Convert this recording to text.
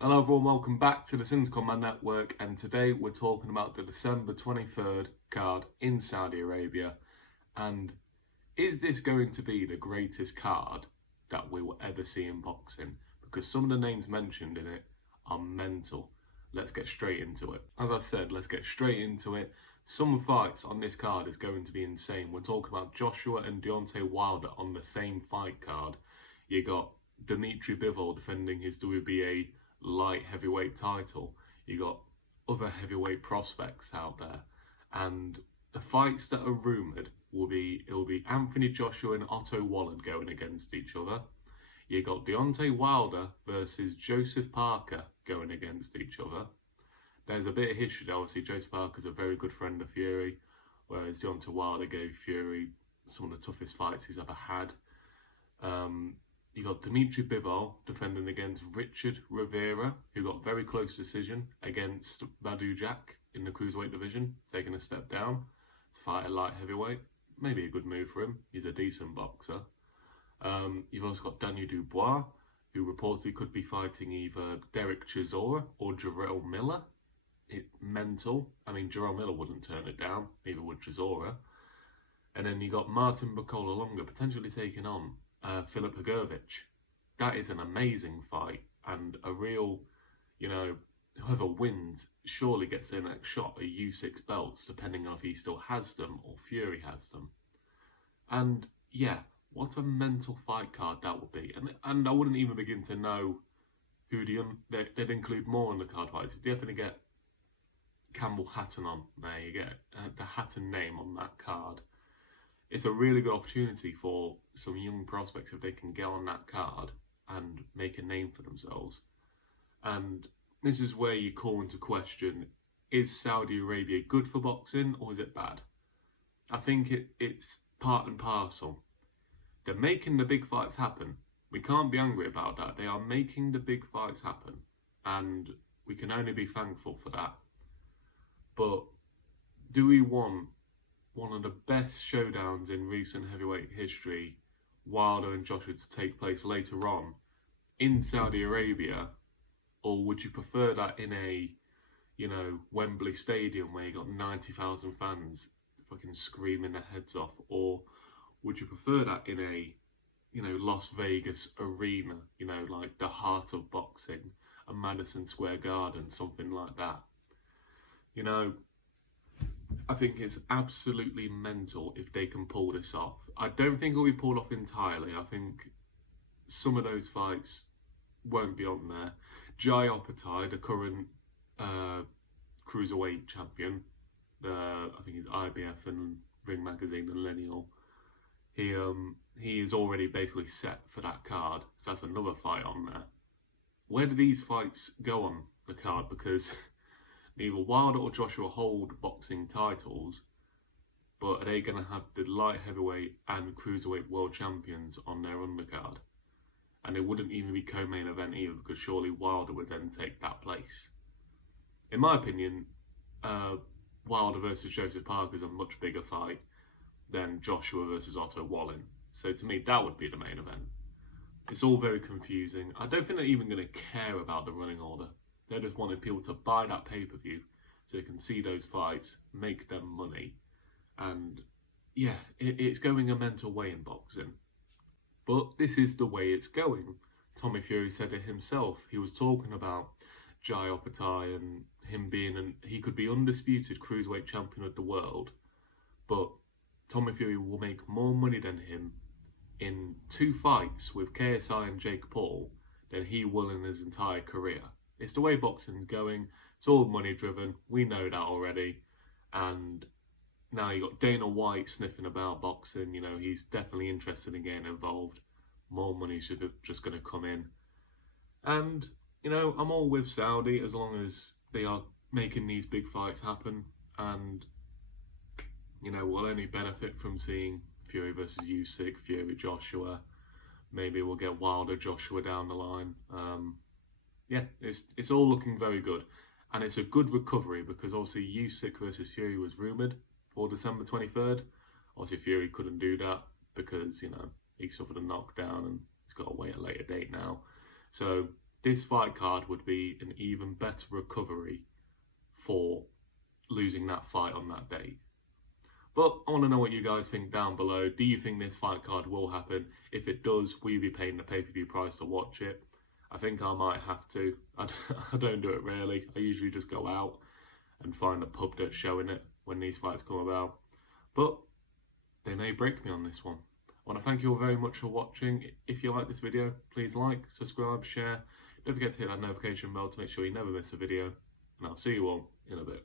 Hello everyone, welcome back to the Sins Combat Network, and today we're talking about the December 23rd card in Saudi Arabia. And is this going to be the greatest card that we will ever see in boxing? Because some of the names mentioned in it are mental. Let's get straight into it. As I said, let's get straight into it. Some fights on this card is going to be insane. We're talking about Joshua and Deontay Wilder on the same fight card. You got Dimitri Bivol defending his WBA light heavyweight title. You got other heavyweight prospects out there, and the fights that are rumoured will be Anthony Joshua and Otto Wallen going against each other. You got Deontay Wilder versus Joseph Parker going against each other. There's a bit of history. Obviously, Joseph Parker's a very good friend of Fury, whereas Deontay Wilder gave Fury some of the toughest fights he's ever had. You got Dimitri Bivol defending against Richard Rivera, who got very close decision against Badou Jack in the cruiserweight division, taking a step down to fight a light heavyweight. Maybe a good move for him. He's a decent boxer. You've also got Daniel Dubois, who reportedly could be fighting either Derek Chisora or Jarrell Miller. Mental. I mean, Jarrell Miller wouldn't turn it down, neither would Chisora. And then you got Martin Bacola Longa potentially taking on Filip Hrgovic. That is an amazing fight, and a real, whoever wins surely gets their next shot at U6 belts, depending on if he still has them or Fury has them. And yeah, what a mental fight card that would be. And I wouldn't even begin to know who they'd include more on the card fights. You definitely get Campbell Hatton on there. You get the Hatton name on that card. It's a really good opportunity for some young prospects if they can get on that card and make a name for themselves. And this is where you call into question, is Saudi Arabia good for boxing or is it bad? I think it's part and parcel. They're making the big fights happen. We can't be angry about that. They are making the big fights happen, and we can only be thankful for that. But do we want one of the best showdowns in recent heavyweight history, Wilder and Joshua, to take place later on in Saudi Arabia? Or would you prefer that in a, Wembley Stadium where you got 90,000 fans fucking screaming their heads off? Or would you prefer that in a, Las Vegas arena, like the heart of boxing, a Madison Square Garden, something like that? I think it's absolutely mental if they can pull this off. I don't think it'll be pulled off entirely. I think some of those fights won't be on there. Jai Opetaia, the current cruiserweight champion, I think he's IBF and Ring Magazine and Lineal. He is already basically set for that card, so that's another fight on there. Where do these fights go on the card? Because neither Wilder or Joshua hold boxing titles, but are they going to have the light heavyweight and cruiserweight world champions on their undercard? And it wouldn't even be co-main event either, because surely Wilder would then take that place. In my opinion, Wilder versus Joseph Parker is a much bigger fight than Joshua versus Otto Wallen. So to me, that would be the main event. It's all very confusing. I don't think they're even going to care about the running order. They just wanted people to buy that pay-per-view so they can see those fights, make them money. And yeah, it's going a mental way in boxing. But this is the way it's going. Tommy Fury said it himself. He was talking about Jai Opetaia and him being he could be undisputed cruiserweight champion of the world, but Tommy Fury will make more money than him in 2 fights with KSI and Jake Paul than he will in his entire career. It's the way boxing's going. It's all money driven. We know that already. And now you got Dana White sniffing about boxing. He's definitely interested in getting involved. More money's just going to come in. And, I'm all with Saudi as long as they are making these big fights happen. And, we'll only benefit from seeing Fury versus Usyk, Fury Joshua. Maybe we'll get Wilder Joshua down the line. Yeah, it's all looking very good. And it's a good recovery because obviously Usyk versus Fury was rumoured for December 23rd. Obviously Fury couldn't do that because, he suffered a knockdown and he's got to wait a later date now. So this fight card would be an even better recovery for losing that fight on that date. But I want to know what you guys think down below. Do you think this fight card will happen? If it does, will you be paying the pay-per-view price to watch it? I think I might have to. I don't do it rarely. I usually just go out and find a pub that's showing it when these fights come about. But they may break me on this one. I want to thank you all very much for watching. If you like this video, please like, subscribe, share. Don't forget to hit that notification bell to make sure you never miss a video. And I'll see you all in a bit.